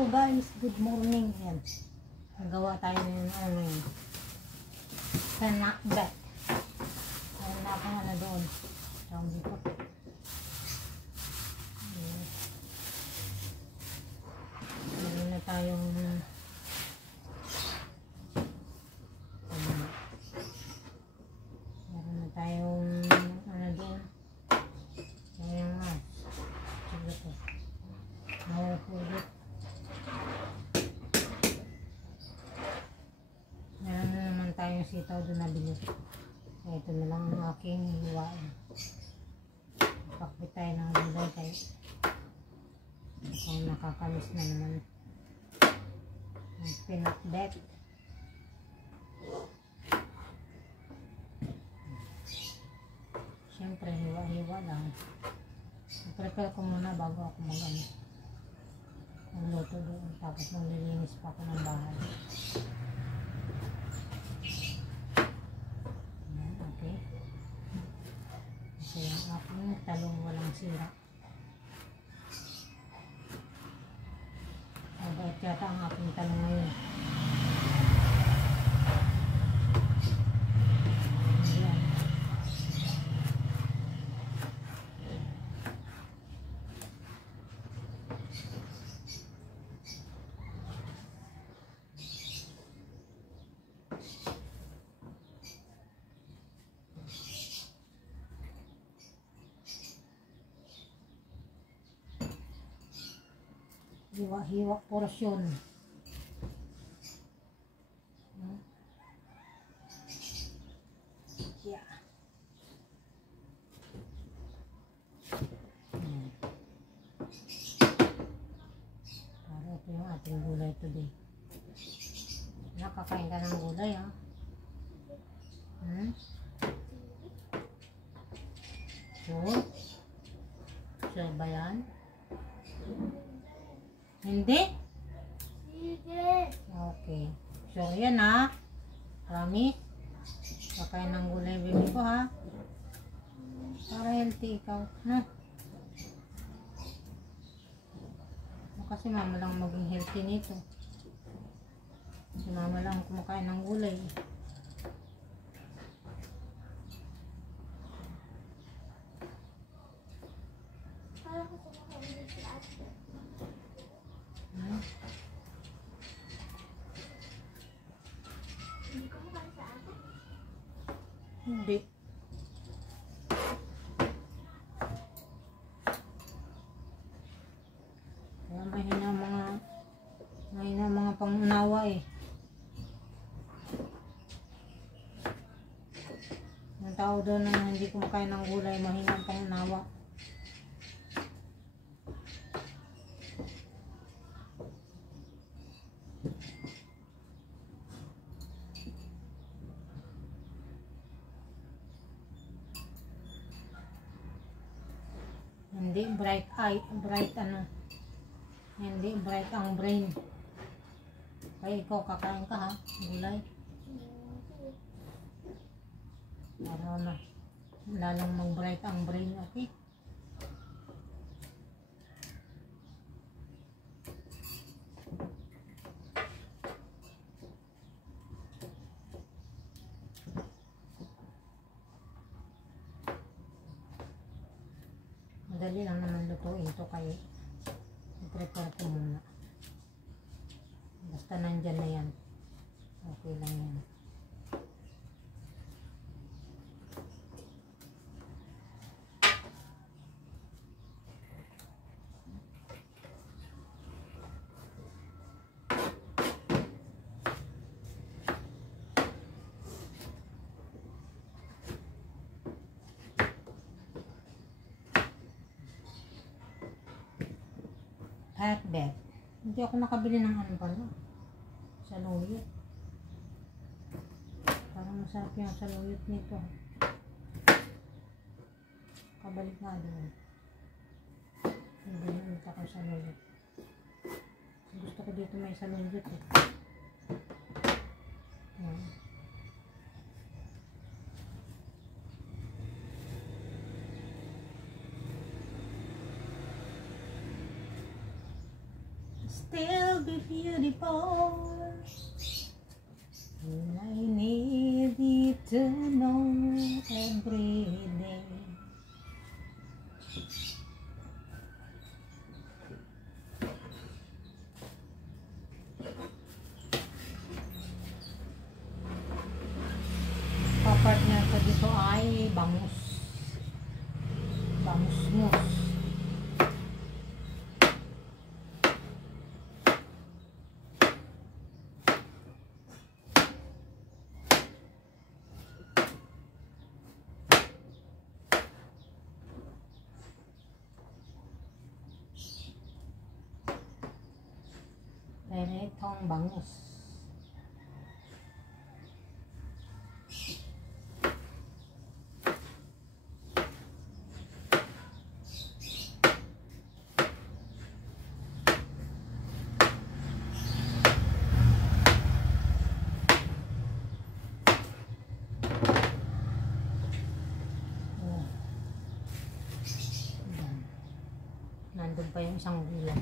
Hello guys, good morning. Yan. Nagawa tayo ng ano yun. Snackback. Ayun na akong ano doon. Tawag dito. Meron na tayong ano doon. Ayan nga. Sige po. Nahuhulit. Meron na naman tayong sitaw doon nabili. Kaya ito na lang ang aking hiwain. Pakbit tayo ng gulay tayo. Kung nakakamis na naman. Ang pinakbet. Siyempre, hiwa-hiwa lang. I-prepare ko muna bago ako mag-ano. Magluto doon. Tapos maglilinis pa ako ng bahay. Ayan, okay. Kasi yung aking talong walang sira. Mabait yata ang aking talong ngayon. Ayan. Hiwa-hiwa porsyon. Yeah. Para ito yung ating gulay today. Nakakain ka ng gulay, ha? Sure? Sure ba yan? Hindi? Okay. So, yan ha. Promise. Kakain ng gulay baby ko ha. Para healthy ikaw. Ha? Kasi mama lang maging healthy nito. Kasi mama lang kumakain ng gulay. Hindi. Kaya mahina mga pangunawa eh. Ang tao doon na hindi kumakain ng gulay, mahina ang pangunawa. Hindi bright hindi bright ang brain. Kaya ikaw kakain ka ha, gulay. Para lalong mag bright ang brain, okay? Madali lang naman lutuin ito kayo. I-prepare ko muna. Basta nandyan na yan. Okay lang yan. Hotbed. Hindi ako nakabili ng ano pala. Saluyot. Parang masarap yung saluyot nito. Kabalik nga doon. Hindi na ulit ako saluyot. Gusto ko dito may saluyot eh. Ayan. still be beautiful. And I need you to know every day. Papartner ko dito ay bangus. Bangus-mus. Itong bangus. Nandun pa yung isang gulay.